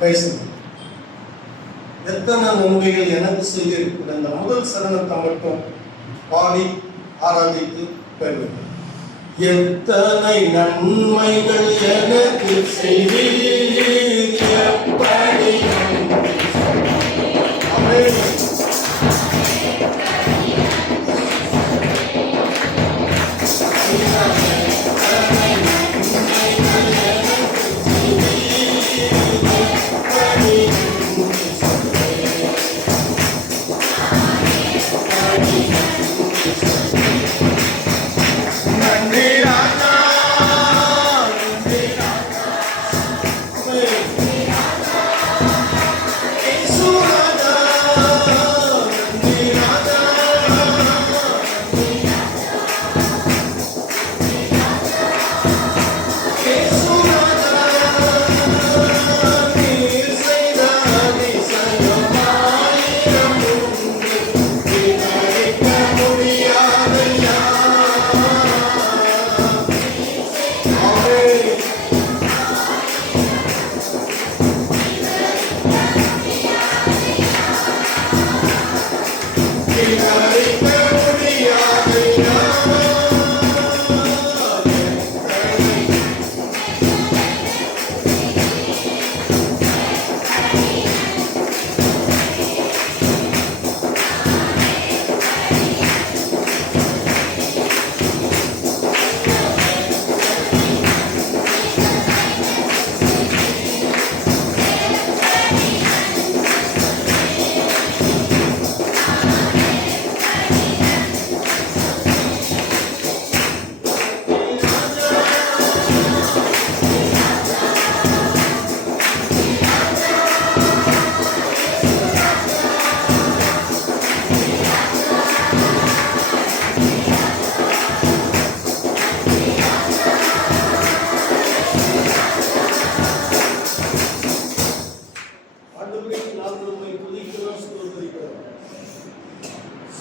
பேசுங்க. எத்தனை நன்மைகள் எனக்கு செய்திருக்கிற அந்த முதல் சரணத்தை மட்டும் பாடி ஆராதித்து பெறுவேன். எத்தனை நன்மைகள் எனக்கு செய்தீர், எப்படி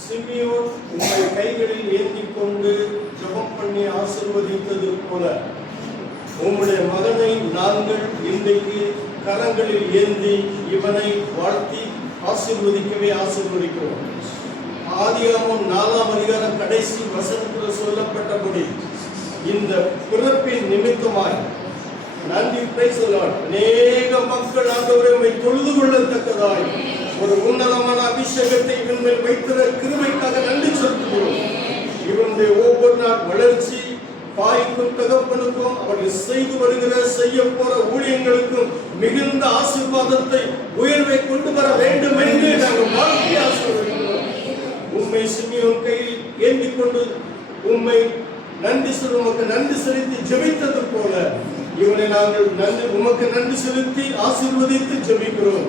சிமியோன் உங்களை கைகளில் ஏந்தி கொண்டு ஜெபம் பண்ணி ஆசீர்வதித்தது போல உம்முடைய மகனை நாங்கள் இன்றைக்கு கரங்களில் ஏந்தி இவனை வாழ்த்தி ஆசீர்வதிக்கவே ஆசீர்வதிக்கிறோம். ஆதியாகமம் 4ஆம் அதிகாரம் கடைசி வசனத்தில் சொல்லப்பட்டபடி இந்த பிறப்பின் நிமித்தமாய் நன்றி பேசலாம். அநேக மக்கள் ஆண்டவரை தொழுது கொள்ளத்தக்கதாய் ஒரு உன்னதமான அபிஷேகத்தை இவன் மேல் வைத்திர கிருபைக்காக நன்றி செலுத்துகிறோம். இவனுடைய ஒவ்வொரு நாள் வளர்ச்சி தாய்க்கும் தகப்பனுக்கும் அவர்கள் செய்து வருகிற செய்ய போற ஊழியங்களுக்கும் மிகுந்த ஆசீர்வாதத்தை உயர்வை கொண்டு வர வேண்டும் என்று நாங்கள் வாழ்க்கை ஆசீர்வதிக்கிறோம். உம்மை சிமியோன் கையில் ஏந்தி கொண்டு உம்மை நன்றி உமக்கு நன்றி செலுத்தி ஜெபித்தது போல இவனை நாங்கள் உமக்கு நன்றி செலுத்தி ஆசீர்வதித்து ஜெபிக்கிறோம்.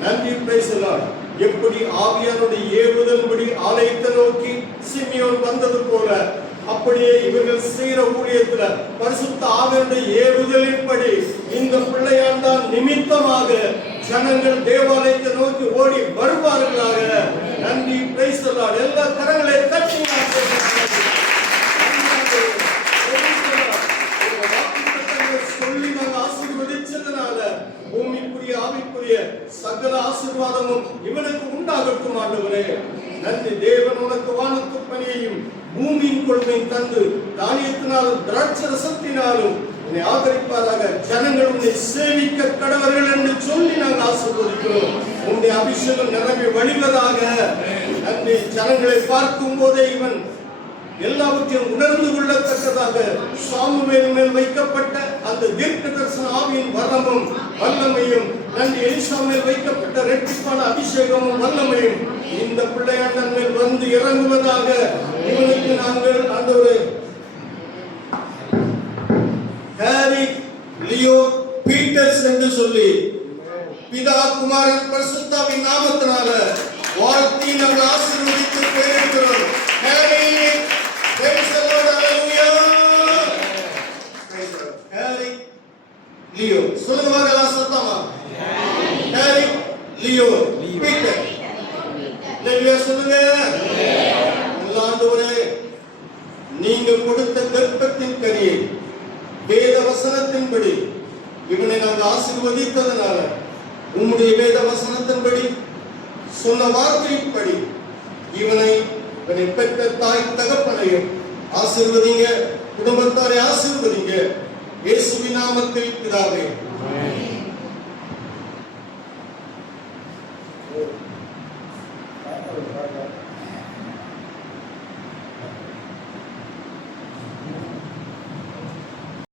நன்றி பேசலாம். எப்படி ஆவியானுடைய ஏவுதல்படி ஆலயத்தை நோக்கி சிமியோன் வந்தது போல அப்படியே இவர்கள் செய்கிற ஊழியத்துல பரிசுத்த ஆவியானுடைய ஏவுதலின்படி இந்த பிள்ளையாண்டான் நிமித்தமாக ஜனங்கள் தேவாலயத்தை நோக்கி ஓடி வருவார்களாக. நன்றி பேசலாம். எல்லா கரங்களை தட்டி சொல்லி நாங்கள் ஆசீர்வதிச்சதுனால பூமிக்குரிய ஆவிக்குரிய சகல ஆசீர்வாதமும் இவனுக்கு உண்டாகட்டும். ஆண்டவரே நன்றி. தேவன் உனக்கு வானத்து பணியையும் பூமியின் கொள்கையும் தந்து தானியத்தினாலும் திராட்சரசத்தினாலும் உன்னை ஆதரிப்பாராக. ஜனங்கள் உன்னை சேவிக்க கடவர்கள் என்று சொல்லி நாங்கள் ஆசீர்வதிக்கிறோம். உன்னுடைய அபிஷேகம் நிரம்பி வழிவதாக. நன்றி. ஜனங்களை பார்க்கும் போதே இவன் எல்லாவற்றையும் உணர்ந்து கொள்ளத்தக்கதாக சாமுவேல் மேல் வைக்கப்பட்ட அந்த தீர்க்க தரிசன ஆவியின் வரமும் வல்லமையும் நன்றி எலிசா மேல் வைக்கப்பட்ட இரட்டிப்பான அபிஷேகமும் வல்லமையும் இந்த பிள்ளையாண்டன் மேல் வந்து இறங்குவதாக. இவனுக்கு நாங்கள் ஆண்டவரே ஹாரி லியோ பீட்டர்ஸ் என்று சொல்லி பிதா குமாரன் பரிசுத்தாவின் நாமத்தினால வாழ்த்தி நாங்கள் ஆசீர்வதித்து பெறுகிறோம். Harry praise the Lord, hallelujah. Praise the Lord. Harry Leo சொல்லுங்க வாங்கலாம் சத்தமா. Harry Leo பீட்டர் ஹalleluya சொல்லுங்க. ஆண்டவரே நீங்க கொடுத்த கற்பத்தின் கனியை வேத வசனத்தின்படி இவனை நாங்கள் ஆசீர்வதித்ததனால உம்முடைய வேத வசனத்தின்படி சொன்ன வார்த்தைப்படி இவனை பெற்ற தாய் தகப்பனையும் ஆசீர்வதிங்க, குடும்பத்தாரை ஆசீர்வதிங்க. இயேசுவின் நாமத்தில் பிதாவே. ஆமென்.